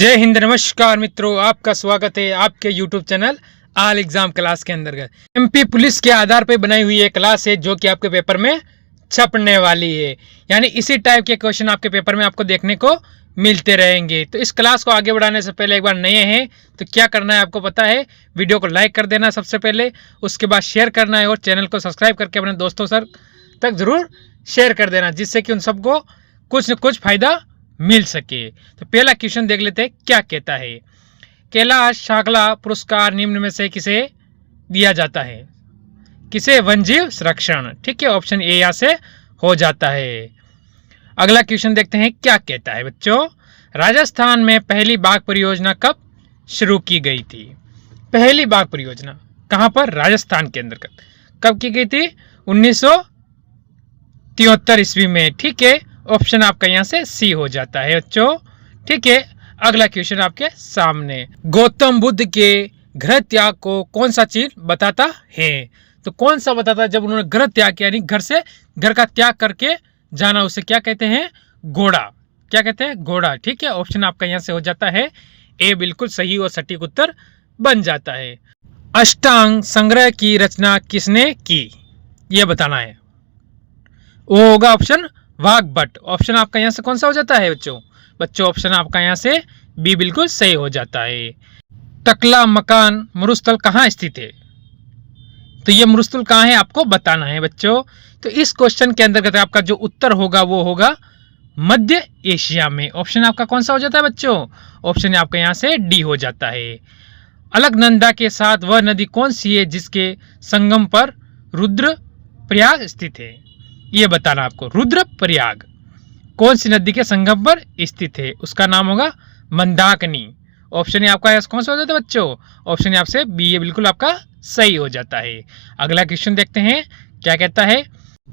जय हिंद, नमस्कार मित्रों, आपका स्वागत है आपके YouTube channel all exam class के अंतर्गत। एमपी पुलिस के आधार पर बनाई हुई एक क्लास है जो कि आपके पेपर में छपने वाली है। यानी इसी टाइप के क्वेश्चन आपके पेपर में आपको देखने को मिलते रहेंगे। तो इस क्लास को आगे बढ़ाने से पहले एक बार नए हैं तो क्या करना है आपको पता है, वीडियो को लाइक कर देना सबसे पहले, उसके बाद शेयर करना है और चैनल को सब्सक्राइब करके अपने दोस्तों तक ज़रूर शेयर कर देना, जिससे कि उन सबको कुछ न कुछ फ़ायदा मिल सके। तो पहला क्वेश्चन देख लेते हैं क्या कहता है। कैलाश शाकला पुरस्कार निम्न में से किसे दिया जाता है? किसे? वन्यजीव संरक्षण। ठीक है, ऑप्शन ए यहाँ से हो जाता है। अगला क्वेश्चन देखते हैं क्या कहता है बच्चों। राजस्थान में पहली बाघ परियोजना कब शुरू की गई थी? पहली बाघ परियोजना कहाँ पर? राजस्थान के अंतर्गत कब की गई थी? 1973 ईस्वी में। ठीक है, ऑप्शन आपका यहाँ से सी हो जाता है बच्चों। ठीक है, अगला क्वेश्चन आपके सामने। गौतम बुद्ध के गृह त्याग को कौन सा चीज बताता है? तो कौन सा बताता है जब उन्होंने गृह त्याग किया, यानी घर का त्याग करके जाना, उसे क्या कहते हैं? घोड़ा। क्या कहते हैं? घोड़ा। ठीक है, ऑप्शन आपका यहाँ से हो जाता है ए, बिल्कुल सही और सटीक उत्तर बन जाता है। अष्टांग संग्रह की रचना किसने की? यह बताना है। वो होगा ऑप्शन वाग्भट। ऑप्शन आपका यहाँ से कौन सा हो जाता है बच्चों? ऑप्शन आपका यहाँ से बी बिल्कुल सही हो जाता है। टकला मकान मरुस्थल कहाँ स्थित है? तो ये मरुस्थल कहाँ है आपको बताना है बच्चों। तो इस क्वेश्चन के अंतर्गत आपका जो उत्तर होगा वो होगा मध्य एशिया में। ऑप्शन आपका कौन सा हो जाता है बच्चों? ऑप्शन आपका यहाँ से डी हो जाता है। अलकनंदा के साथ वह नदी कौन सी है जिसके संगम पर रुद्रप्रयाग स्थित है? ये बताना आपको। रुद्रप्रयाग कौन सी नदी के संगम पर स्थित है? उसका नाम होगा मंदाकिनी। ऑप्शन आपका कौन सा हो जाता है बच्चों? ऑप्शन आपसे बी, ये बिल्कुल आपका सही हो जाता है। अगला क्वेश्चन देखते हैं क्या कहता है।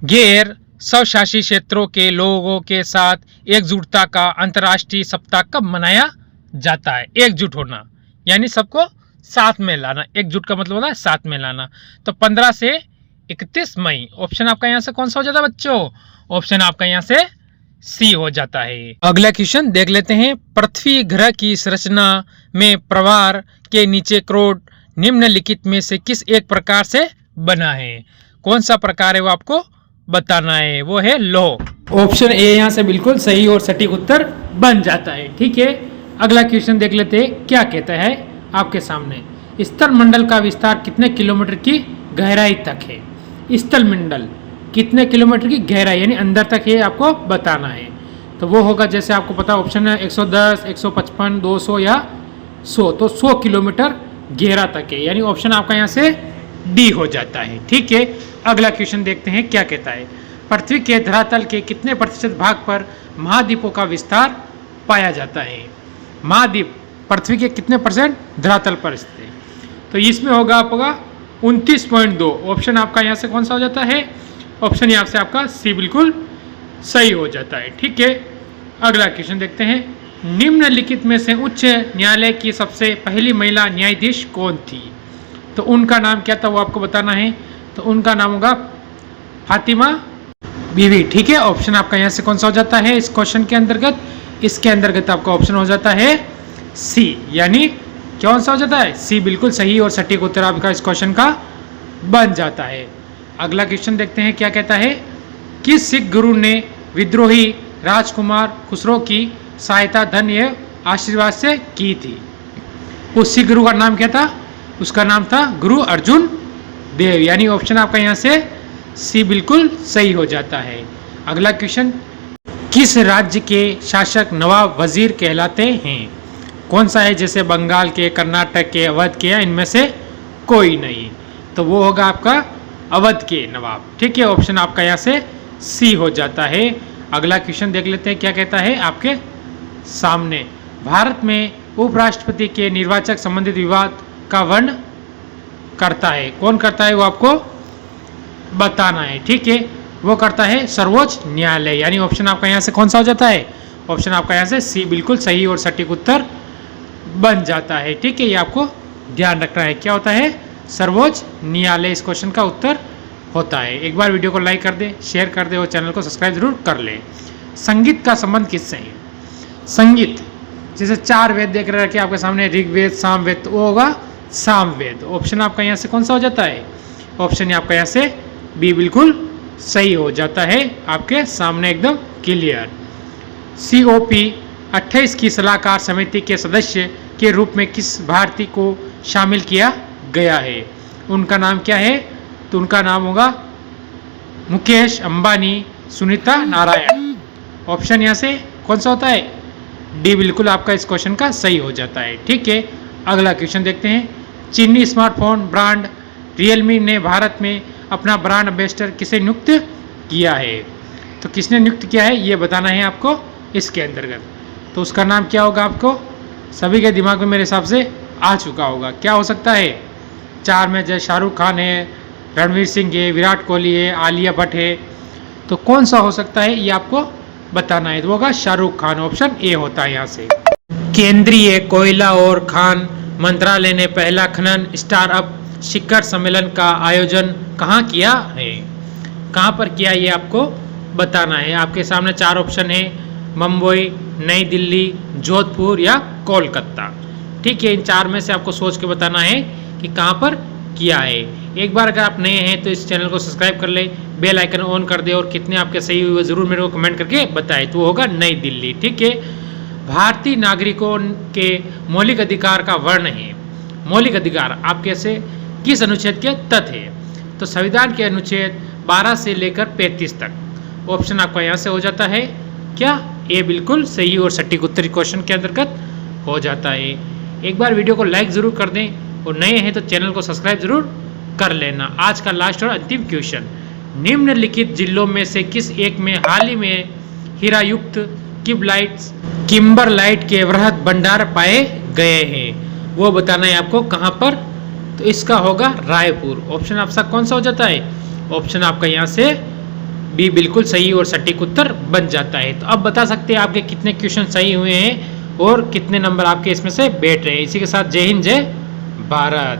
गैर स्वशासी क्षेत्रों के लोगों के साथ एकजुटता का अंतर्राष्ट्रीय सप्ताह कब मनाया जाता है? एकजुट होना यानी सबको साथ में लाना। एकजुट का मतलब होता है साथ में लाना। तो 15 से 31 मई। ऑप्शन आपका यहाँ से कौन सा हो जाता है बच्चों? ऑप्शन आपका यहाँ से सी हो जाता है। अगला क्वेश्चन देख लेते हैं। पृथ्वी ग्रह की संरचना में प्रवार के नीचे क्रोड निम्नलिखित में से किस एक प्रकार से बना है? कौन सा प्रकार है वो आपको बताना है। वो है लौह। ऑप्शन ए यहाँ से बिल्कुल सही और सटीक उत्तर बन जाता है। ठीक है, अगला क्वेश्चन देख लेते हैं क्या कहता है आपके सामने। स्थल मंडल का विस्तार कितने किलोमीटर की गहराई तक है? स्थल मंडल कितने किलोमीटर की गहराई यानी अंदर तक है आपको बताना है। तो वो होगा, जैसे आपको पता ऑप्शन है 110, 155, 200 या 100। तो 100 किलोमीटर गहरा तक है, यानी ऑप्शन आपका यहाँ से डी हो जाता है। ठीक है, अगला क्वेश्चन देखते हैं क्या कहता है। पृथ्वी के धरातल के कितने प्रतिशत भाग पर महाद्वीपों का विस्तार पाया जाता है? महाद्वीप पृथ्वी के कितने परसेंट धरातल पर स्थित है? तो इसमें होगा आपका 29.2। ऑप्शन आपका यहाँ से कौन सा हो जाता है? ऑप्शन यहाँ से आपका सी बिल्कुल सही हो जाता है। ठीक है, अगला क्वेश्चन देखते हैं। निम्नलिखित में से उच्च न्यायालय की सबसे पहली महिला न्यायाधीश कौन थी? तो उनका नाम क्या था वो आपको बताना है। तो उनका नाम होगा फातिमा बीवी। ठीक है, ऑप्शन आपका यहाँ से कौन सा हो जाता है इस क्वेश्चन के अंतर्गत? इसके अंतर्गत आपका ऑप्शन हो जाता है सी, यानी कौन सा हो जाता है? सी बिल्कुल सही और सटीक उत्तर आपका इस क्वेश्चन का बन जाता है। अगला क्वेश्चन देखते हैं क्या कहता है। किस सिख गुरु ने विद्रोही राजकुमार खुसरो की सहायता धन एवं आशीर्वाद से की थी? उस सिख गुरु का नाम क्या था? उसका नाम था गुरु अर्जुन देव, यानी ऑप्शन आपका यहाँ से सी बिल्कुल सही हो जाता है। अगला क्वेश्चन। किस राज्य के शासक नवाब वजीर कहलाते हैं? कौन सा है? जैसे बंगाल के, कर्नाटक के, अवध के, या इनमें से कोई नहीं। तो वो होगा आपका अवध के नवाब। ठीक है, ऑप्शन आपका यहाँ से सी हो जाता है। अगला क्वेश्चन देख लेते हैं क्या कहता है आपके सामने। भारत में उपराष्ट्रपति के निर्वाचक संबंधित विवाद का वर्णन करता है। कौन करता है वो आपको बताना है। ठीक है, वो करता है सर्वोच्च न्यायालय, यानी ऑप्शन आपका यहाँ से कौन सा हो जाता है? ऑप्शन आपका यहाँ से सी बिल्कुल सही और सटीक उत्तर बन जाता है। ठीक है, ये आपको ध्यान रखना है। क्या होता है? सर्वोच्च न्यायालय इस क्वेश्चन का उत्तर होता है। एक बार वीडियो को लाइक कर दे, शेयर कर दे और चैनल को सब्सक्राइब जरूर कर ले। संगीत का संबंध किससे है? संगीत जैसे 4 वेद देख रखे आपके सामने, ऋग्वेद, सामवेद, तो वो होगा सामवेद। ऑप्शन आपका यहाँ से कौन सा हो जाता है? ऑप्शन आपका यहाँ से बी बिल्कुल सही हो जाता है, आपके सामने एकदम क्लियर। COP 28 की सलाहकार समिति के सदस्य के रूप में किस भारतीय को शामिल किया गया है? उनका नाम क्या है? तो उनका नाम होगा मुकेश अंबानी, सुनीता नारायण। ऑप्शन यहाँ से कौन सा होता है? डी बिल्कुल आपका इस क्वेश्चन का सही हो जाता है। ठीक है, अगला क्वेश्चन देखते हैं। चीनी स्मार्टफोन ब्रांड रियलमी ने भारत में अपना ब्रांड एम्बेसडर किसे नियुक्त किया है? तो किसने नियुक्त किया है ये बताना है आपको इसके अंतर्गत। तो उसका नाम क्या होगा? आपको सभी के दिमाग में मेरे हिसाब से आ चुका होगा। क्या हो सकता है? 4 में जैसे शाहरुख खान है, रणवीर सिंह है, विराट कोहली है, आलिया भट्ट है, तो कौन सा हो सकता है ये आपको बताना है। तो होगा शाहरुख खान, ऑप्शन ए होता है यहाँ से। केंद्रीय कोयला और खान मंत्रालय ने पहला खनन स्टार्टअप शिखर सम्मेलन का आयोजन कहाँ किया है? कहाँ पर किया ये आपको बताना है। आपके सामने 4 ऑप्शन है, मुंबई, नई दिल्ली, जोधपुर या कोलकाता। ठीक है, इन 4 में से आपको सोच के बताना है कि कहाँ पर किया है। एक बार अगर आप नए हैं तो इस चैनल को सब्सक्राइब कर ले, बेल आइकन ऑन कर दे और कितने आपके सही हुए ज़रूर मेरे को कमेंट करके बताए। तो वो होगा नई दिल्ली। ठीक है, भारतीय नागरिकों के मौलिक अधिकार का वर्ण है। मौलिक अधिकार आपके से किस अनुच्छेद के तहत है? तो संविधान के अनुच्छेद 12 से लेकर 35 तक। ऑप्शन आपका यहाँ से हो जाता है क्या? ए बिल्कुल सही और सटीक उत्तर क्वेश्चन के अंतर्गत हो जाता है। एक बार वीडियो को लाइक ज़रूर कर दें और नए हैं तो चैनल को सब्सक्राइब जरूर कर लेना। आज का लास्ट और अंतिम क्वेश्चन, निम्नलिखित जिलों में से किस एक में हाल ही में हीरा युक्त किम्बरलाइट के वृहद भंडार पाए गए हैं? वो बताना है आपको कहाँ पर। तो इसका होगा रायपुर। ऑप्शन आपका कौन सा हो जाता है? ऑप्शन आपका यहाँ से बी बिल्कुल सही और सटीक उत्तर बन जाता है। तो अब बता सकते हैं आपके कितने क्वेश्चन सही हुए हैं और कितने नंबर आपके इसमें से बैठ रहे हैं। इसी के साथ जय हिंद, जय भारत।